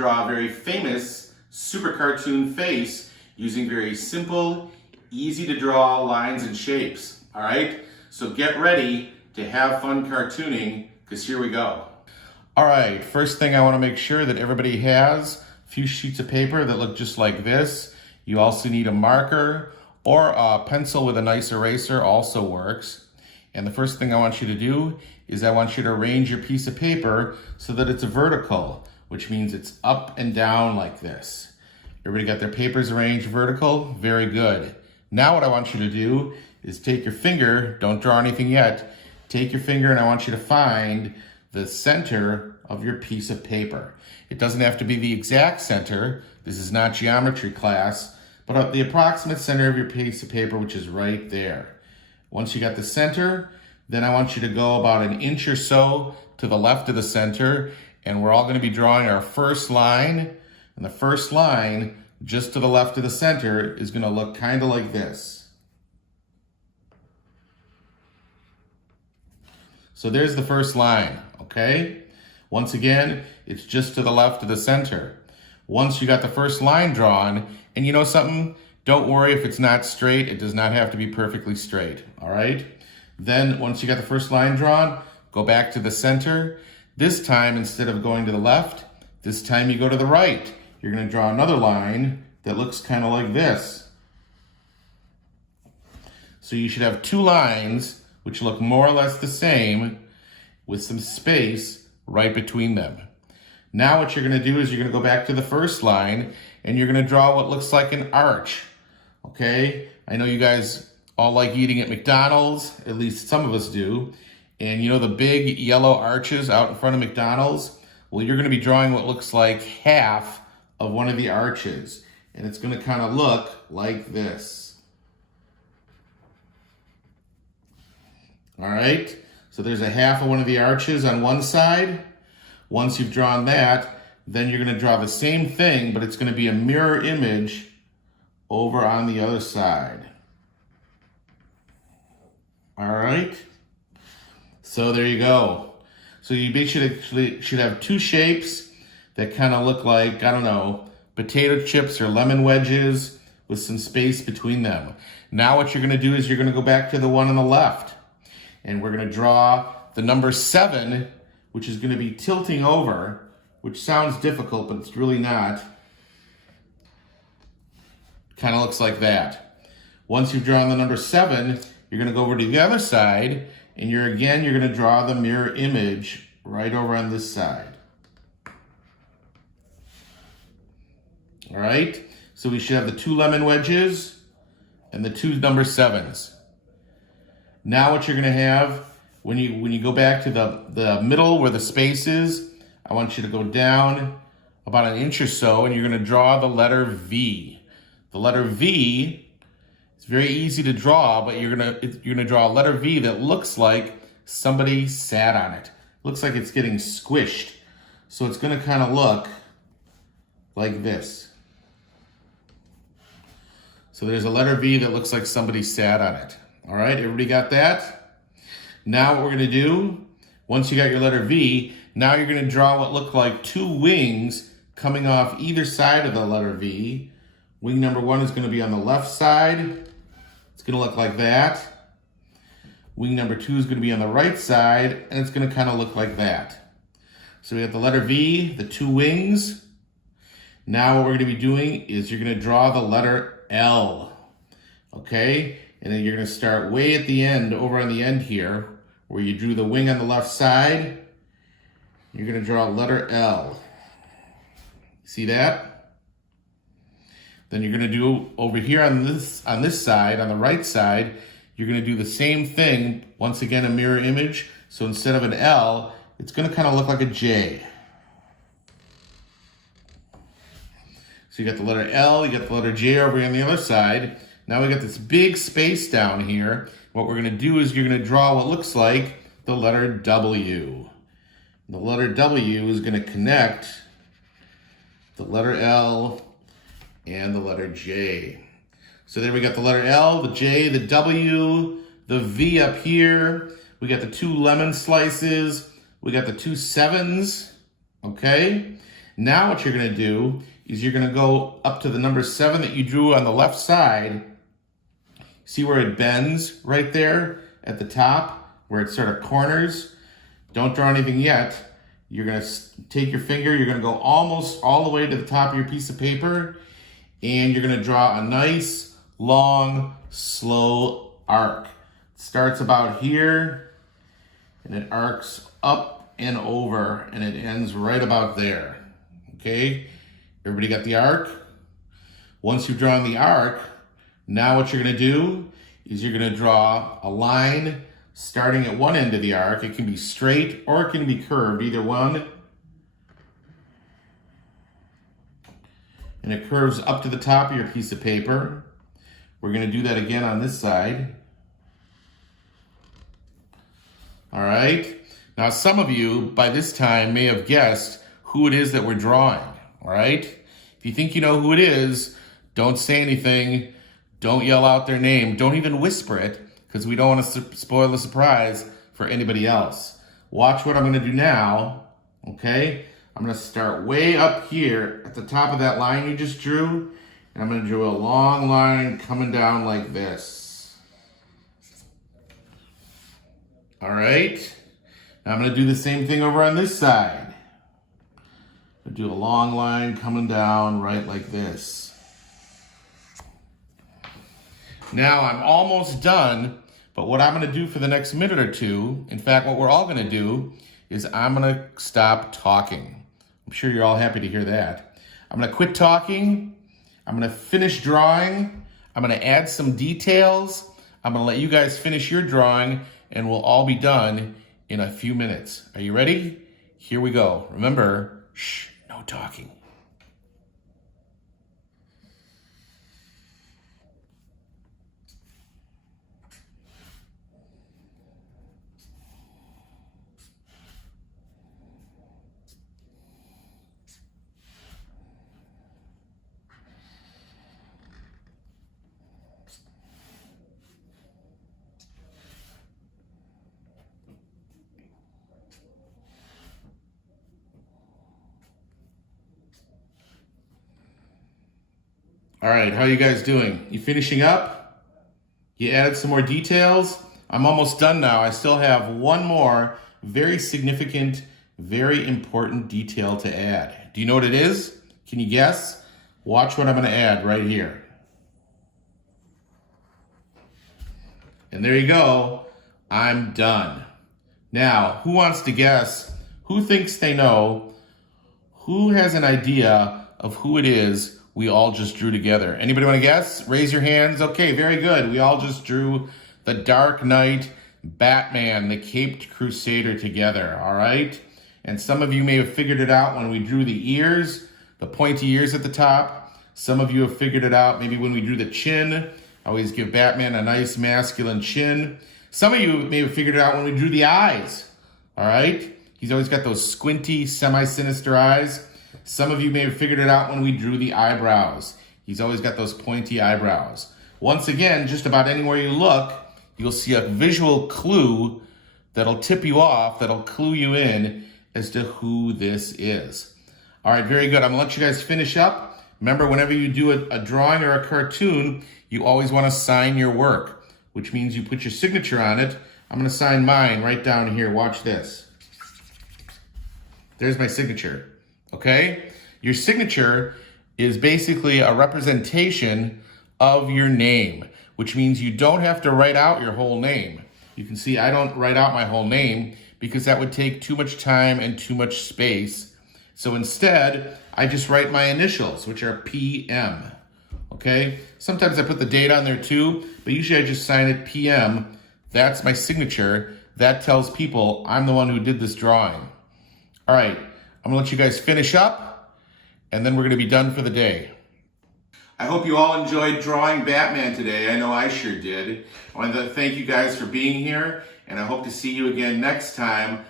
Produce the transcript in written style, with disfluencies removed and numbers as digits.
draw a very famous super cartoon face using very simple, easy to draw lines and shapes. All right, so get ready to have fun cartooning, because here we go. All right, first thing I want to make sure that everybody has a few sheets of paper that look just like this. You also need a marker, or a pencil with a nice eraser also works. And the first thing I want you to do is I want you to arrange your piece of paper so that it's vertical, which means it's up and down like this. Everybody got their papers arranged vertical? Very good. Now what I want you to do is take your finger, don't draw anything yet, take your finger and I want you to find the center of your piece of paper. It doesn't have to be the exact center, this is not geometry class, but the approximate center of your piece of paper, which is right there. Once you got the center, then I want you to go about an inch or so to the left of the center, and we're all going to be drawing our first line. And the first line, just to the left of the center, is going to look kind of like this. So there's the first line, okay? Once again, it's just to the left of the center. Once you got the first line drawn, and you know something? Don't worry if it's not straight. It does not have to be perfectly straight, all right? Then once you got the first line drawn, go back to the center. This time, instead of going to the left, this time you go to the right. You're going to draw another line that looks kind of like this. So you should have two lines which look more or less the same with some space right between them. Now what you're going to do is you're going to go back to the first line and you're going to draw what looks like an arch. Okay? I know you guys all like eating at McDonald's, at least some of us do. And you know the big yellow arches out in front of McDonald's? Well, you're going to be drawing what looks like half of one of the arches. And it's going to kind of look like this. All right? So there's a half of one of the arches on one side. Once you've drawn that, then you're going to draw the same thing, but it's going to be a mirror image over on the other side. All right? So there you go. So you basically should have two shapes that kind of look like, I don't know, potato chips or lemon wedges with some space between them. Now what you're going to do is you're going to go back to the one on the left. And we're going to draw the number 7, which is going to be tilting over, which sounds difficult, but it's really not. Kind of looks like that. Once you've drawn the number 7, you're going to go over to the other side, and you're going to draw the mirror image right over on this side. All right? So we should have the 2 lemon wedges and the 2 number 7s. Now what you're going to have, when you go back to the middle where the space is, I want you to go down about an inch or so, and you're going to draw the letter V. The letter V, it's very easy to draw, but you're going to draw a letter V that looks like somebody sat on it. It looks like it's getting squished. So it's going to kind of look like this. So there's a letter V that looks like somebody sat on it. All right, everybody got that? Now what we're going to do, once you got your letter V, now you're going to draw what look like 2 wings coming off either side of the letter V. Wing number 1 is going to be on the left side. It's going to look like that. Wing number 2 is going to be on the right side, and it's going to kind of look like that. So we have the letter V, the 2 wings. Now what we're going to be doing is you're going to draw the letter L. Okay? And then you're going to start way at the end, over on the end here, where you drew the wing on the left side. You're going to draw a letter L. See that? Then you're going to do over here on this side, on the right side, you're going to do the same thing. Once again, a mirror image. So instead of an L, it's going to kind of look like a J. So you got the letter L, you got the letter J over here on the other side. Now we got this big space down here. What we're going to do is you're going to draw what looks like the letter W. The letter W is going to connect the letter L and the letter J. So there we got the letter L, the J, the W, the V up here. We got the 2 lemon slices. We got the 2 7s, okay? Now what you're gonna do is you're gonna go up to the number 7 that you drew on the left side. See where it bends right there at the top, where it sort of corners? Don't draw anything yet. You're gonna take your finger, you're gonna go almost all the way to the top of your piece of paper, and you're gonna draw a nice, long, slow arc. It starts about here, and it arcs up and over, and it ends right about there. Okay, everybody got the arc? Once you've drawn the arc, now what you're gonna do is you're gonna draw a line starting at one end of the arc. It can be straight or it can be curved, either one. And it curves up to the top of your piece of paper. We're gonna do that again on this side. All right. Now, some of you by this time may have guessed who it is that we're drawing, all right? If you think you know who it is, don't say anything. Don't yell out their name. Don't even whisper it, because we don't want to spoil the surprise for anybody else. Watch what I'm going to do now, okay? I'm going to start way up here at the top of that line you just drew, and I'm going to draw a long line coming down like this. All right? Now I'm going to do the same thing over on this side. I'll do a long line coming down right like this. Now I'm almost done, but what I'm gonna do for the next minute or two, in fact, what we're all gonna do is I'm gonna stop talking. I'm sure you're all happy to hear that. I'm gonna quit talking, I'm gonna finish drawing, I'm gonna add some details, I'm gonna let you guys finish your drawing, and we'll all be done in a few minutes. Are you ready? Here we go. Remember, shh, no talking. All right, how are you guys doing? You finishing up? You added some more details? I'm almost done now. I still have one more very significant, very important detail to add. Do you know what it is? Can you guess? Watch what I'm gonna add right here. And there you go, I'm done. Now, who wants to guess? Who thinks they know? Who has an idea of who it is we all just drew together? Anybody want to guess? Raise your hands. Okay, very good. We all just drew the Dark Knight, Batman, the Caped Crusader together, all right? And some of you may have figured it out when we drew the ears, the pointy ears at the top. Some of you have figured it out maybe when we drew the chin. Always give Batman a nice masculine chin. Some of you may have figured it out when we drew the eyes, all right? He's always got those squinty, semi-sinister eyes. Some of you may have figured it out when we drew the eyebrows. He's always got those pointy eyebrows. Once again, just about anywhere you look, you'll see a visual clue that'll tip you off, that'll clue you in as to who this is. All right, very good. I'm gonna let you guys finish up. Remember, whenever you do a drawing or a cartoon, you always wanna sign your work, which means you put your signature on it. I'm gonna sign mine right down here. Watch this. There's my signature. Okay? Your signature is basically a representation of your name, which means you don't have to write out your whole name. You can see I don't write out my whole name because that would take too much time and too much space. So instead, I just write my initials, which are PM. Okay? Sometimes I put the date on there too, but usually I just sign it PM. That's my signature. That tells people I'm the one who did this drawing. All right. I'm gonna let you guys finish up, and then we're gonna be done for the day. I hope you all enjoyed drawing Batman today. I know I sure did. I want to thank you guys for being here, and I hope to see you again next time